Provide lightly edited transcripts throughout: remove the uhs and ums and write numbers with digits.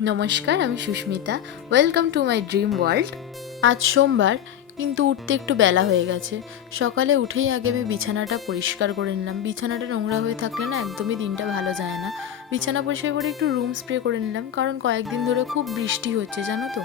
নমস্কার, আমি Susmita. Welcome to my dream world. আজ সোমবার, কিন্তু উঠতে একটু বেলা হয়ে গেছে। সকালে উঠেই আগে আমি বিছানাটা পরিষ্কার করে নিলাম। বিছানাটা নোংরা হয়ে থাকলে না একদমই দিনটা ভালো যায় না। বিছানা পরিষ্কার করে একটু রুম স্প্রে করে নিলাম, কারণ কয়েকদিন ধরে খুব বৃষ্টি হচ্ছে, জানো তো।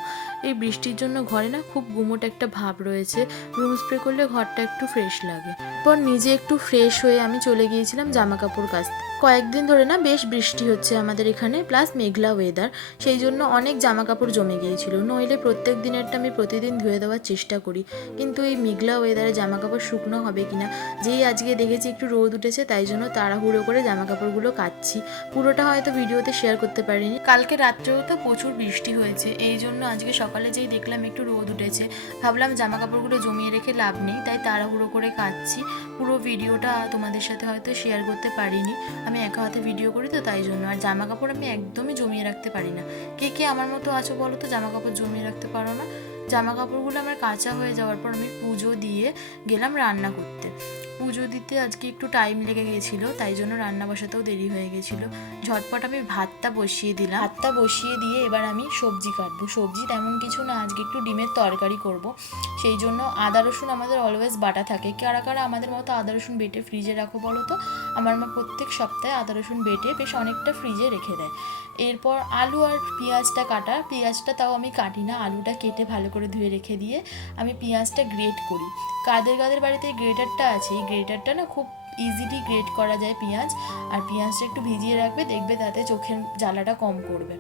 এই বৃষ্টির জন্য ঘরে না খুব গুমোট একটা ভাব রয়েছে। রুম স্প্রে করলে ঘরটা একটু ফ্রেশ লাগে। পর নিজে একটু ফ্রেশ হয়ে আমি চলে গিয়েছিলাম জামা কাপড় কাচতে। কয়েকদিন ধরে না বেশ বৃষ্টি হচ্ছে আমাদের এখানে, প্লাস মেঘলা ওয়েদার। সেই জন্য অনেক জামা কাপড় জমে গিয়েছিল। নইলে প্রত্যেক দিনেরটা আমি প্রতিদিন ধুয়ে দেওয়ার চেষ্টা করি, কিন্তু এই মেঘলা ওয়েদারে জামা কাপড় শুকনো হবে কিনা। যেই আজকে দেখেছি একটু রোদ উঠেছে, তাই জন্য তাড়াহুড়ো করে জামা কাপড়গুলো কাচ্ছি। পুরোটা হয়তো ভিডিওতে শেয়ার করতে পারিনি। কালকে রাত্রেও তো প্রচুর বৃষ্টি হয়েছে, এই জন্য আজকে সকালে যেই দেখলাম একটু রোদ উঠেছে, ভাবলাম জামা কাপড়গুলো জমিয়ে রেখে লাভ নেই, তাই তাড়াহুড়ো করে কাচ্ছি। পুরো ভিডিওটা তোমাদের সাথে হয়তো শেয়ার করতে পারিনি, আমি একা হাতে ভিডিও করি তো তাই জন্য। আর জামা কাপড় আমি একদমই জমিয়ে রাখতে পারি না। কে কে আমার মতো আছো বলো তো, জামা কাপড় জমিয়ে রাখতে পারো না? জামা কাপড়গুলো আমার কাঁচা হয়ে যাওয়ার পর আমি পুজো দিয়ে গেলাম রান্না করতে। পুজো দিতে আজকে একটু টাইম লেগে গেছিলো, তাই জন্য রান্না বসাতেও দেরি হয়ে গেছিলো। ঝটপট আমি ভাতটা বসিয়ে দিলাম। ভাতটা বসিয়ে দিয়ে এবার আমি সবজি কাটবো। সবজি তেমন কিছু না, আজকে একটু ডিমের তরকারি করব। সেই জন্য আদা রসুন আমাদের অলওয়েজ বাটা থাকে। কারা কারা আমাদের মতো আদা রসুন বেটে ফ্রিজে রাখো বলো তো? আমার মা প্রত্যেক সপ্তাহে আদা রসুন বেটে বেশ অনেকটা ফ্রিজে রেখে দেয়। এরপর আলু আর পেঁয়াজটা কাটা। পেঁয়াজটা তাও আমি কাটি না, আলুটা কেটে ভালো করে ধুয়ে রেখে দিয়ে আমি পেঁয়াজটা গ্রেট করি। কাদের কাদের বাড়িতে এই গ্রেটারটা আছে, এই গ্রেটারটা না খুব ইজিলি গ্রেট করা যায় পেঁয়াজ। আর পেঁয়াজটা একটু ভিজিয়ে রাখবে, দেখবে তাতে চোখের জ্বালাটা কম করবে।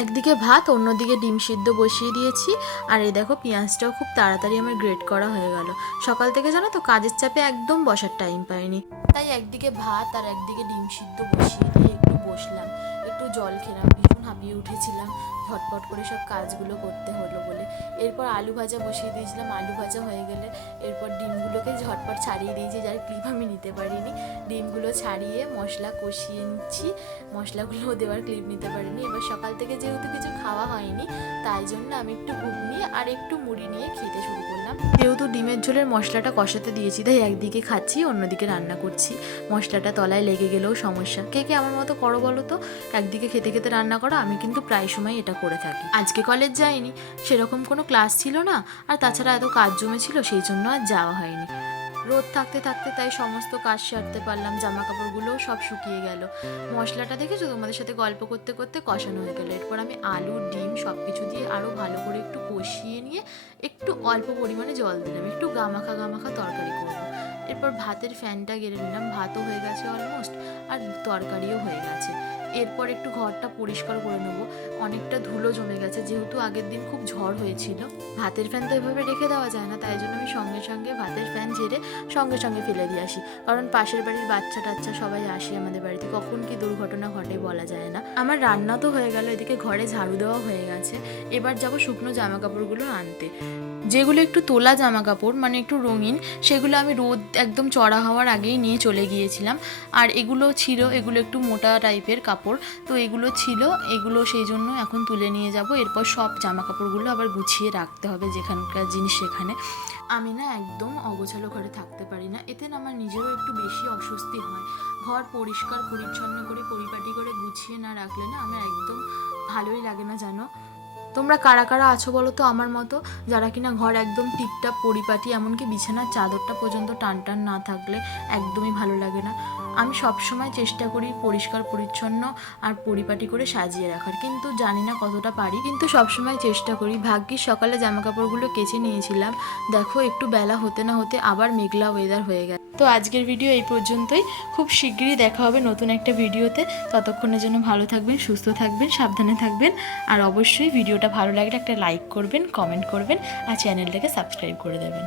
একদিকে ভাত, অন্যদিকে ডিম সিদ্ধ বসিয়ে দিয়েছি। আর এই দেখো পেঁয়াজটাও খুব তাড়াতাড়ি আমার গ্রেট করা হয়ে গেল। সকাল থেকে জানো তো কাজের চাপে একদম বসার টাইম পাইনি, তাই একদিকে ভাত আর একদিকে ডিম সিদ্ধ বসিয়ে দিয়ে একটু বসলাম, একটু জল খেলাম। ভীষণ হাঁপিয়ে উঠেছিলাম, ঝটপট করে সব কাজগুলো করতে হলো বলে। এরপর আলু ভাজা বসিয়ে দিয়েছিলাম। আলু ভাজা হয়ে গেলে এরপর ডিমগুলোকে ঝটপট ছাড়িয়ে দিয়েছি, যার ক্লিপ আমি নিতে পারিনি। ডিমগুলো ছাড়িয়ে মশলা কষিয়ে নিচ্ছি, মশলাগুলো দেওয়ার ক্লিপ নিতে পারিনি। এবার সকাল থেকে যেহেতু কিছু খাওয়া হয়নি, তাই জন্য আমি একটু ঘুগনি আর একটু মুড়ি নিয়ে খেতে শুরু করলাম। যেহেতু ডিমের ঝোলের মশলাটা কষাতে দিয়েছি, তাই একদিকে খাচ্ছি, অন্যদিকে রান্না করছি। মশলাটা তলায় লেগে গেলেও সমস্যা। কে কে আমার মতো করো বলো তো, একদিকে খেতে খেতে রান্না করো? আমি কিন্তু প্রায় সময় এটা করে থাকি। আজকে কলেজ যাইনি, সেরকম কোনো ক্লাস ছিল না, আর তাছাড়া এত কাজ জমেছিল, সেই জন্য আর যাওয়া হয়নি। রোদ থাকতে থাকতে তাই সমস্ত কাজ সারতে পারলাম। জামা কাপড়গুলোও সব শুকিয়ে গেল। মশলাটা দেখেছো, তোমাদের সাথে গল্প করতে করতে কষানো হয়ে গেল। এরপর আমি আলু ডিম সব কিছু দিয়ে আরও ভালো করে একটু কষিয়ে নিয়ে একটু অল্প পরিমাণে জল দিলাম, একটু গামাখা গামাখা তরকারি করবো। এরপর ভাতের ফ্যানটা গেড়ে নিলাম। ভাতও হয়ে গেছে অলমোস্ট, আর তরকারিও হয়ে গেছে। এরপর একটু ঘরটা পরিষ্কার করে নেবো, অনেকটা ধুলো জমে গেছে, যেহেতু আগের দিন খুব ঝড় হয়েছিল। ভাতের ফ্যান তো এভাবে রেখে দেওয়া যায় না, তাই জন্য আমি সঙ্গে সঙ্গে ভাতের ফ্যান ঝেড়ে সঙ্গে সঙ্গে ফেলে দিয়ে আসি, কারণ পাশের বাড়ির বাচ্চা টাচ্চা সবাই আসে আমাদের বাড়িতে, কখন কি দুর্ঘটনা ঘটে বলা যায় না। আমার রান্না তো হয়ে গেল, এদিকে ঘরে ঝাড়ু দেওয়া হয়ে গেছে। এবার যাবো শুকনো জামা কাপড়গুলো আনতে। যেগুলো একটু তোলা জামা কাপড়, মানে একটু রঙিন, সেগুলো আমি রোদ একদম চড়া হওয়ার আগেই নিয়ে চলে গিয়েছিলাম। আর এগুলো ছিল, এগুলো একটু মোটা টাইপের কাপড়, তো এগুলো ছিল, এগুলো সেই জন্য এখন তুলে নিয়ে যাব। এরপর সব জামা কাপড়গুলো আবার গুছিয়ে রাখতে হবে, যেখানকার জিনিস সেখানে। আমি না একদম অগোছালো ঘরে থাকতে পারি না, এতে না আমার নিজেরও একটু বেশি অস্বস্তি হয়। ঘর পরিষ্কার পরিচ্ছন্ন করে পরিপাটি করে গুছিয়ে না রাখলে না আমার একদম ভালোই লাগে না, জানো। তোমরা কারা কারা আছো বলো তো আমার মতো, যারা কিনা ঘর একদম টিপটাপ পরিপাটি, এমনকি বিছানার চাদরটা পর্যন্ত টান টান না থাকলে একদমই ভালো লাগে না। আমি সবসময় চেষ্টা করি পরিষ্কার পরিচ্ছন্ন আর পরিপাটি করে সাজিয়ে রাখার, কিন্তু জানি না কতটা পারি, কিন্তু সবসময় চেষ্টা করি। ভাগ্যিস সকালে জামা কাপড়গুলো কেচে নিয়েছিলাম, দেখো একটু বেলা হতে না হতে আবার মেঘলা ওয়েদার হয়ে গেছে। তো আজকের ভিডিও এই পর্যন্তই। খুব শিগগিরই দেখা হবে নতুন একটা ভিডিওতে। ততক্ষণের জন্য ভালো থাকবেন, সুস্থ থাকবেন, সাবধানে থাকবেন। আর অবশ্যই ভিডিওটা ভালো লাগলে একটা লাইক করবেন, কমেন্ট করবেন, আর চ্যানেলটাকে সাবস্ক্রাইব করে দেবেন।